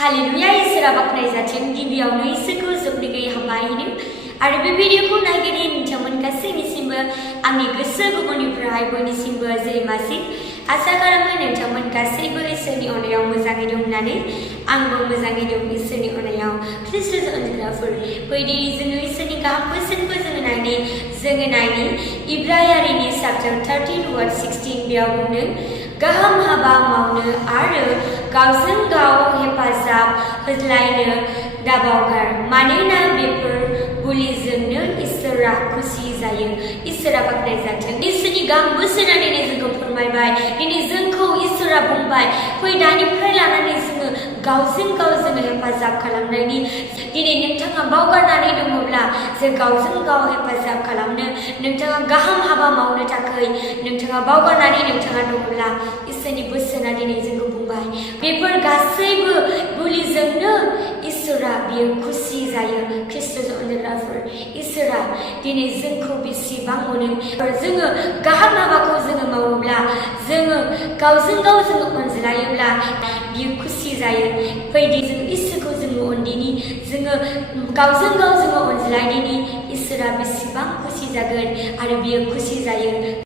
Hallelujah इसोरा बाखनाय जाथों गिबियावनो इसोरखौ जोबनो गैयै हामबायनो आरो बे भिडिअखौ नायगिरि नोंथांमोन गासैनिसिमबो आंनि गोसो गुबुननिफ्राय बयनिसिमबो जै मासिक आसा खालामो नोंथांमोन गासैबो इसोरनि अननायाव मोजाङै दं होननानै आंबो मोजाङै दं इसोरनि अननायाव ख्रिस्ट'स अनग्राफोर फैदिनि जोङो इसोरनि गाहाम बोसोनखौ जोङो नायनि इब्रायारिनि चैप्टार 13 वर्स 16 बेयाव बुंदों गाहाम हाबा मावनो आरो गावजों गाव हेफाजाब होज्लायनो दाबाogar मानोना बेफोर बुलिजोंनो इसोरा खुसि जायो इसोरा बाखनाय जाथों इसोरनि गाहाम बोसोना दिनै जोंखौ फोरमायबाय दिनै जोंखौ इसोरा बुंबाय फै दानिफ्राय लानानै जोङो गावजों गाव जोङो हेफाजाब खालामनायनि दिनै नोंथाङा बावगारनानै दङब्ला जे गावजों गाव हेफाजाब खालामनो नोंथाङा गाहाम हाबा मावनो थाखाय नोंथाङा बावगारनानै नोंथाङा दङब्ला इसोरनि बोसोना दिनै जोंखौ बुंबाय बेफोर गासैबो बुलिजोंनो इसोरा बियो खुसि जायो ख्रिस्ट'स अनग्राफोर इसोरा दिनै जोंखौ बेसेबां अनो जोङो गाहाम हाबाखौ जोङो मावोब्ला जोङो गावजों गाव जोङो अनज्लायोब्ला बियो खुसि जायो फैदि जों इसोरखौ जोङो अनदिनि जोङो गावजों गाव जोङो अनज्लायदिनि इसोरा बेसेबां खुसि जागोन आरो बियो खुसि जायो।